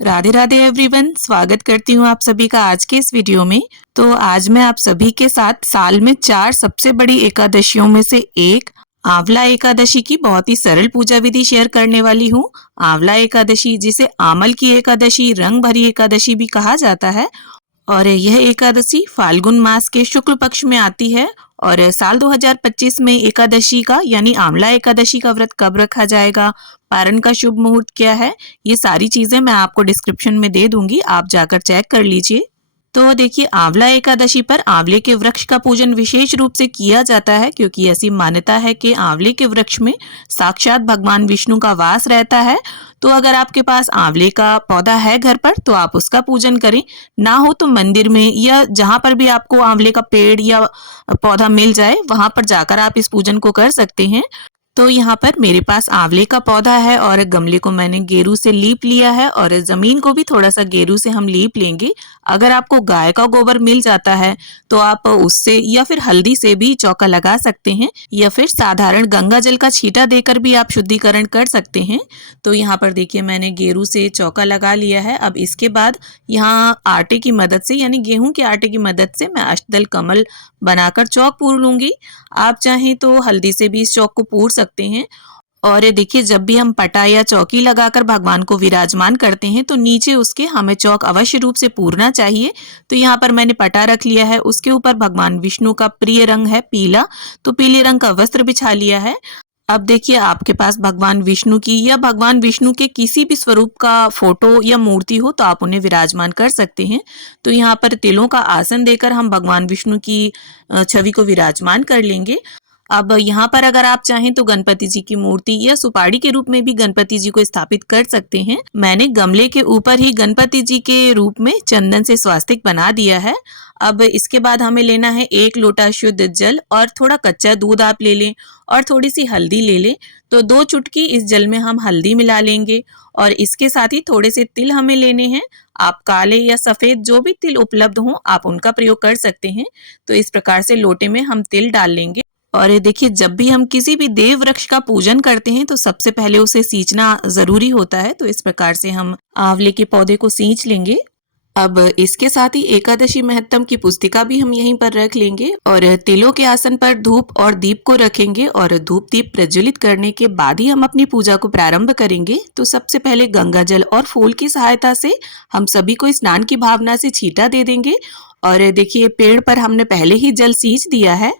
Radhe Radhe everyone, स्वागत करती हूँ आप सभी का आज के इस वीडियो में। तो आज मैं आप सभी के साथ साल में 4 सबसे बड़ी एकादशियों में से एक आंवला एकादशी की बहुत ही सरल पूजा विधि शेयर करने वाली हूँ। आंवला एकादशी, जिसे आमल की एकादशी, रंग भरी एकादशी भी कहा जाता है, और यह एकादशी फाल्गुन मास के शुक्ल पक्ष में आती है। और साल 2025 में एकादशी का यानी आंवला एकादशी का व्रत कब रखा जाएगा, पारण का शुभ मुहूर्त क्या है, ये सारी चीजें मैं आपको डिस्क्रिप्शन में दे दूंगी, आप जाकर चेक कर लीजिए। तो देखिए, आंवला एकादशी पर आंवले के वृक्ष का पूजन विशेष रूप से किया जाता है, क्योंकि ऐसी मान्यता है कि आंवले के वृक्ष में साक्षात भगवान विष्णु का वास रहता है। तो अगर आपके पास आंवले का पौधा है घर पर तो आप उसका पूजन करें, ना हो तो मंदिर में या जहां पर भी आपको आंवले का पेड़ या पौधा मिल जाए वहां पर जाकर आप इस पूजन को कर सकते हैं। तो यहाँ पर मेरे पास आंवले का पौधा है और गमले को मैंने गेरू से लीप लिया है, और जमीन को भी थोड़ा सा गेरू से हम लीप लेंगे। अगर आपको गाय का गोबर मिल जाता है तो आप उससे या फिर हल्दी से भी चौका लगा सकते हैं, या फिर साधारण गंगा जल का छींटा देकर भी आप शुद्धिकरण कर सकते हैं। तो यहाँ पर देखिए, मैंने गेरू से चौका लगा लिया है। अब इसके बाद यहाँ आटे की मदद से यानी गेहूं के आटे की मदद से मैं अष्टदल कमल बनाकर चौक पूर लूंगी। आप चाहें तो हल्दी से भी इस चौक को पूर सकते हैं। और देखिए, जब भी हम पटा या चौकी लगाकर भगवान को विराजमान करते हैं तो नीचे उसके हमें चौक अवश्य रूप से पूरना चाहिए। तो यहाँ पर मैंने पटा रख लिया है, उसके ऊपर भगवान विष्णु का प्रिय रंग है पीला, तो पीले रंग का वस्त्र बिछा लिया है। अब देखिए, आपके पास भगवान विष्णु की या भगवान विष्णु के किसी भी स्वरूप का फोटो या मूर्ति हो तो आप उन्हें विराजमान कर सकते हैं। तो यहाँ पर तिलों का आसन देकर हम भगवान विष्णु की छवि को विराजमान कर लेंगे। अब यहाँ पर अगर आप चाहें तो गणपति जी की मूर्ति या सुपाड़ी के रूप में भी गणपति जी को स्थापित कर सकते हैं। मैंने गमले के ऊपर ही गणपति जी के रूप में चंदन से स्वास्तिक बना दिया है। अब इसके बाद हमें लेना है 1 लोटा शुद्ध जल, और थोड़ा कच्चा दूध आप ले लें और थोड़ी सी हल्दी ले लें। तो 2 चुटकी इस जल में हम हल्दी मिला लेंगे, और इसके साथ ही थोड़े से तिल हमें लेने हैं। आप काले या सफेद जो भी तिल उपलब्ध हो आप उनका प्रयोग कर सकते हैं। तो इस प्रकार से लोटे में हम तिल डाल लेंगे। और ये देखिए, जब भी हम किसी भी देव वृक्ष का पूजन करते हैं तो सबसे पहले उसे सींचना जरूरी होता है। तो इस प्रकार से हम आंवले के पौधे को सींच लेंगे। अब इसके साथ ही एकादशी महत्तम की पुस्तिका भी हम यहीं पर रख लेंगे, और तिलों के आसन पर धूप और दीप को रखेंगे, और धूप दीप प्रज्वलित करने के बाद ही हम अपनी पूजा को प्रारंभ करेंगे। तो सबसे पहले गंगा जल और फूल की सहायता से हम सभी को स्नान की भावना से छींटा दे देंगे। और देखिए, पेड़ पर हमने पहले ही जल सींच दिया है।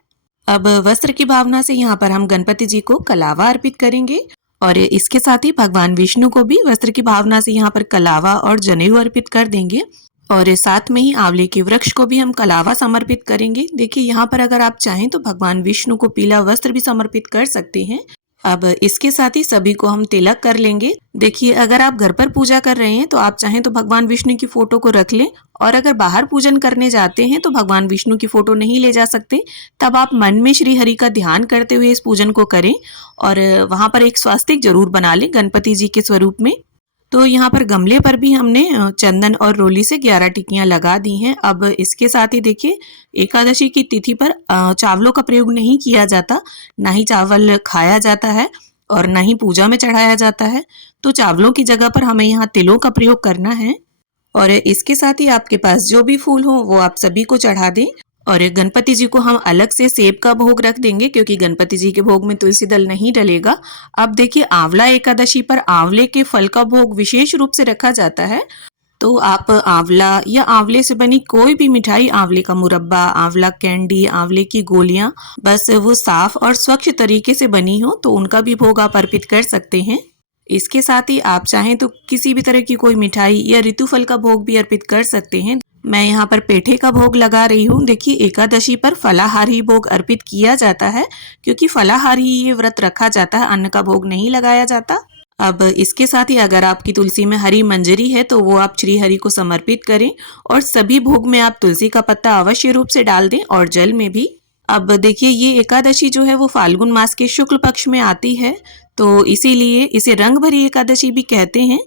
अब वस्त्र की भावना से यहाँ पर हम गणपति जी को कलावा अर्पित करेंगे, और इसके साथ ही भगवान विष्णु को भी वस्त्र की भावना से यहाँ पर कलावा और जनेऊ अर्पित कर देंगे, और साथ में ही आंवले के वृक्ष को भी हम कलावा समर्पित करेंगे। देखिए, यहाँ पर अगर आप चाहें तो भगवान विष्णु को पीला वस्त्र भी समर्पित कर सकते हैं। अब इसके साथ ही सभी को हम तिलक कर लेंगे। देखिए, अगर आप घर पर पूजा कर रहे हैं तो आप चाहें तो भगवान विष्णु की फोटो को रख लें, और अगर बाहर पूजन करने जाते हैं तो भगवान विष्णु की फोटो नहीं ले जा सकते, तब आप मन में श्री हरि का ध्यान करते हुए इस पूजन को करें, और वहां पर एक स्वास्तिक जरूर बना लें गणपति जी के स्वरूप में। तो यहाँ पर गमले पर भी हमने चंदन और रोली से 11 टिक्कियां लगा दी हैं। अब इसके साथ ही देखिए, एकादशी की तिथि पर चावलों का प्रयोग नहीं किया जाता, ना ही चावल खाया जाता है और ना ही पूजा में चढ़ाया जाता है। तो चावलों की जगह पर हमें यहाँ तिलों का प्रयोग करना है। और इसके साथ ही आपके पास जो भी फूल हो वो आप सभी को चढ़ा दें। और गणपति जी को हम अलग से सेब का भोग रख देंगे, क्योंकि गणपति जी के भोग में तुलसी दल नहीं डलेगा। अब देखिए, आंवला एकादशी पर आंवले के फल का भोग विशेष रूप से रखा जाता है। तो आप आंवला या आंवले से बनी कोई भी मिठाई, आंवले का मुरब्बा, आंवला कैंडी, आंवले की गोलियां, बस वो साफ और स्वच्छ तरीके से बनी हो तो उनका भी भोग आप अर्पित कर सकते हैं। इसके साथ ही आप चाहें तो किसी भी तरह की कोई मिठाई या ऋतुफल का भोग भी अर्पित कर सकते हैं। मैं यहाँ पर पेठे का भोग लगा रही हूँ। देखिए, एकादशी पर फलाहार ही भोग अर्पित किया जाता है, क्योंकि फलाहार ही ये व्रत रखा जाता है, अन्न का भोग नहीं लगाया जाता। अब इसके साथ ही अगर आपकी तुलसी में हरी मंजरी है तो वो आप श्री हरि को समर्पित करें, और सभी भोग में आप तुलसी का पत्ता अवश्य रूप से डाल दें, और जल में भी। अब देखिए, ये एकादशी जो है वो फाल्गुन मास के शुक्ल पक्ष में आती है, तो इसीलिए इसे रंग भरी एकादशी भी कहते हैं।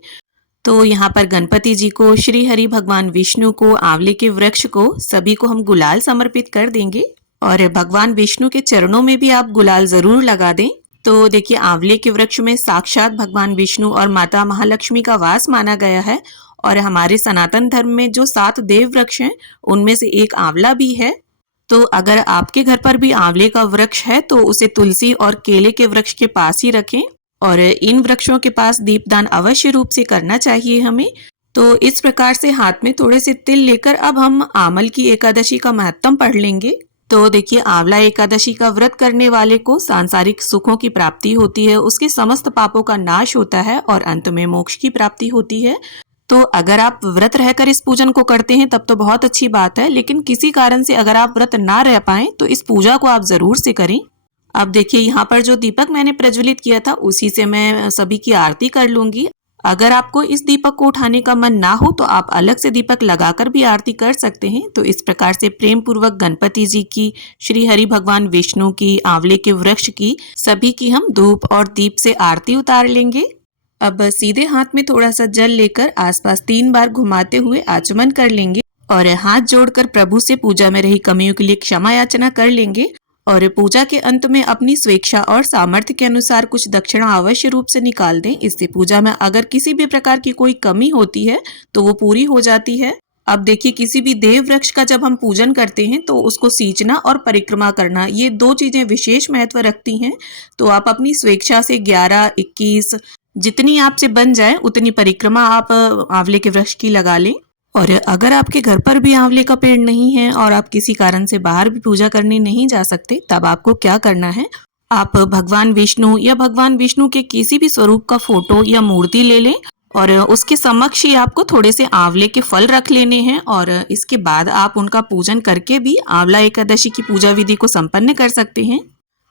तो यहाँ पर गणपति जी को, श्री हरि भगवान विष्णु को, आंवले के वृक्ष को, सभी को हम गुलाल समर्पित कर देंगे, और भगवान विष्णु के चरणों में भी आप गुलाल जरूर लगा दें। तो देखिए, आंवले के वृक्ष में साक्षात भगवान विष्णु और माता महालक्ष्मी का वास माना गया है, और हमारे सनातन धर्म में जो 7 देव वृक्ष हैं उनमें से एक आंवला भी है। तो अगर आपके घर पर भी आंवले का वृक्ष है तो उसे तुलसी और केले के वृक्ष के पास ही रखें और इन वृक्षों के पास दीपदान अवश्य रूप से करना चाहिए हमें। तो इस प्रकार से हाथ में थोड़े से तिल लेकर अब हम आमल की एकादशी का महत्व पढ़ लेंगे। तो देखिए, आंवला एकादशी का व्रत करने वाले को सांसारिक सुखों की प्राप्ति होती है, उसके समस्त पापों का नाश होता है और अंत में मोक्ष की प्राप्ति होती है। तो अगर आप व्रत रहकर इस पूजन को करते हैं तब तो बहुत अच्छी बात है, लेकिन किसी कारण से अगर आप व्रत ना रह पाए तो इस पूजा को आप जरूर से करें। अब देखिए, यहाँ पर जो दीपक मैंने प्रज्वलित किया था उसी से मैं सभी की आरती कर लूंगी। अगर आपको इस दीपक को उठाने का मन ना हो तो आप अलग से दीपक लगाकर भी आरती कर सकते हैं। तो इस प्रकार से प्रेम पूर्वक गणपति जी की, श्री हरि भगवान विष्णु की, आंवले के वृक्ष की, सभी की हम धूप और दीप से आरती उतार लेंगे। अब सीधे हाथ में थोड़ा सा जल लेकर आसपास 3 बार घुमाते हुए आचमन कर लेंगे और हाथ जोड़कर प्रभु से पूजा में रही कमियों के लिए क्षमा याचना कर लेंगे और पूजा के अंत में अपनी स्वेच्छा और सामर्थ्य के अनुसार कुछ दक्षिणा अवश्य रूप से निकाल दें। इससे पूजा में अगर किसी भी प्रकार की कोई कमी होती है तो वो पूरी हो जाती है। अब देखिए, किसी भी देव वृक्ष का जब हम पूजन करते हैं तो उसको सींचना और परिक्रमा करना, ये 2 चीजें विशेष महत्व रखती हैं। तो आप अपनी स्वेच्छा से 11, 21 जितनी आपसे बन जाए उतनी परिक्रमा आप आंवले के वृक्ष की लगा लें। और अगर आपके घर पर भी आंवले का पेड़ नहीं है और आप किसी कारण से बाहर भी पूजा करने नहीं जा सकते, तब आपको क्या करना है, आप भगवान विष्णु या भगवान विष्णु के किसी भी स्वरूप का फोटो या मूर्ति ले लें और उसके समक्ष ही आपको थोड़े से आंवले के फल रख लेने हैं और इसके बाद आप उनका पूजन करके भी आंवला एकादशी की पूजा विधि को संपन्न कर सकते हैं।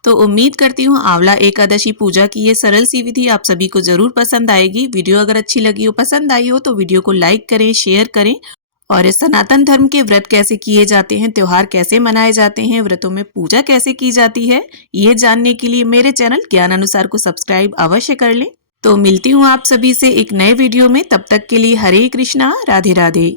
तो उम्मीद करती हूँ आंवला एकादशी पूजा की ये सरल सी विधि आप सभी को जरूर पसंद आएगी। वीडियो अगर अच्छी लगी हो, पसंद आई हो तो वीडियो को लाइक करें, शेयर करें और सनातन धर्म के व्रत कैसे किए जाते हैं, त्योहार कैसे मनाए जाते हैं, व्रतों में पूजा कैसे की जाती है, ये जानने के लिए मेरे चैनल ज्ञान अनुसार को सब्सक्राइब अवश्य कर लें। तो मिलती हूँ आप सभी से एक नए वीडियो में, तब तक के लिए हरे कृष्णा, राधे राधे।